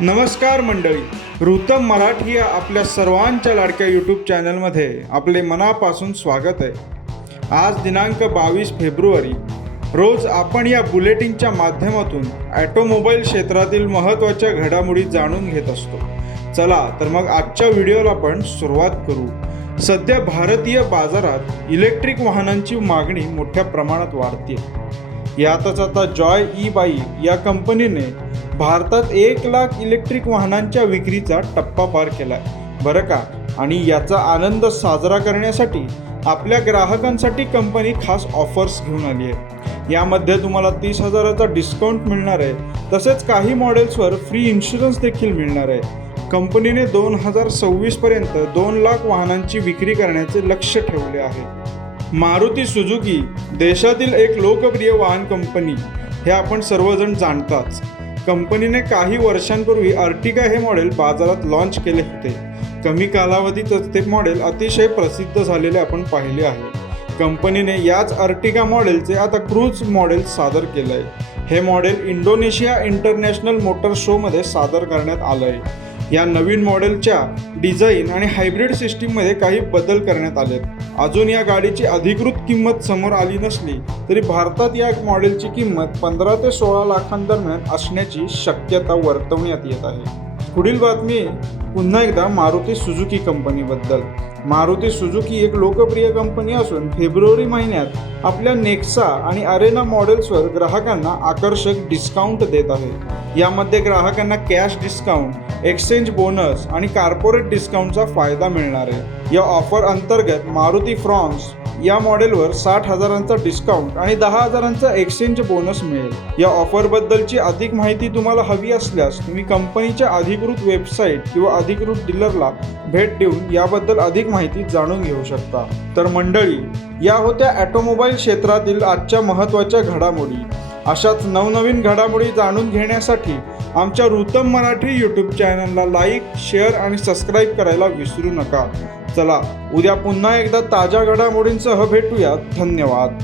नमस्कार मंडळी, ऋतम मराठी या आपल्या सर्वांच्या लाडक्या यूट्यूब चॅनलमध्ये आपले मनापासून स्वागत आहे. आज दिनांक 22 फेब्रुवारी रोज आपण या बुलेटिनच्या माध्यमातून ऑटोमोबाईल क्षेत्रातील महत्त्वाच्या घडामोडी जाणून घेत असतो. चला तर मग आजच्या व्हिडिओला आपण सुरुवात करू. सध्या भारतीय बाजारात इलेक्ट्रिक वाहनांची मागणी मोठ्या प्रमाणात वाढते. यातच आता जॉय ई बाईक या कंपनीने भारतात 1 लाख इलेक्ट्रिक वाहनांच्या विक्रीचा टप्पा पार केला बरं का. आणि याचा आनंद साजरा करण्यासाठी आपल्या ग्राहकांसाठी कंपनी खास ऑफर्स घेऊन आली आहे. यामध्ये तुम्हाला 30,000चा डिस्काउंट मिळणार आहे. तसेच काही मॉडेल्सवर फ्री इन्शुरन्स देखील मिळणार आहे. कंपनीने 2026 पर्यंत 2 लाख वाहनांची विक्री करण्याचे लक्ष्य ठेवले आहे. मारुती सुझुकी देशातील एक लोकप्रिय वाहन कंपनी हे आपण सर्वजण जाणताच. कंपनीने काही वर्षांपूर्वी अर्टिगा हे मॉडेल बाजारात लॉन्च केले होते. कमी कालावधीतच ते मॉडेल अतिशय प्रसिद्ध झालेले आपण पाहिले आहे. कंपनीने याच अर्टिगा मॉडेलचे आता क्रूज मॉडेल सादर केलं आहे. हे मॉडेल इंडोनेशिया इंटरनॅशनल मोटर शोमध्ये सादर करण्यात आलं आहे. या नवीन मॉडेलच्या डिझाईन आणि हायब्रिड सिस्टीममध्ये काही बदल करण्यात आलेत. अजून या गाडीची अधिकृत किंमत समोर आली नसली तरी भारतात या मॉडेलची किंमत 15 ते 16 लाखांदरम्यान असण्याची शक्यता वर्तवण्यात येत आहे. पुढील बातमी पुन्हा एकदा मारुती सुझुकी कंपनीबद्दल. मारुती सुझुकी एक लोकप्रिय कंपनी असून फेब्रुवारी महिन्यात आपल्या नेक्सा आणि अरेना मॉडेल्सवर ग्राहकांना आकर्षक डिस्काउंट देत आहे. यामध्ये ग्राहकांना कॅश डिस्काउंट, एक्सचेंज बोनस आणि कॉर्पोरेट डिस्काउंटचा फायदा मिळणार आहे. या ऑफर अंतर्गत मारुती फ्रॉन्स या मॉडेलवर 60,000चा डिस्काउंट आणि 10,000चा एक्सचेंज बोनस मिळेल. या ऑफरबद्दलची अधिक माहिती तुम्हाला हवी असल्यास तुम्ही कंपनीच्या अधिकृत वेबसाईट किंवा अधिकृत डीलरला भेट देऊन याबद्दल अधिक माहिती जाणून घेऊ शकता. तर मंडळी, या होत्या ऑटोमोबाईल क्षेत्रातील आजच्या महत्त्वाच्या घडामोडी. अशाच नवनवीन घडामोडी जाणून घेण्यासाठी आमच्या ऋतम मराठी यूट्यूब चॅनलला लाईक, शेअर आणि सबस्क्राईब करायला विसरू नका. चला, उद्या पुन्हा एकदा ताज्या घडामोडींसह भेटूया. धन्यवाद.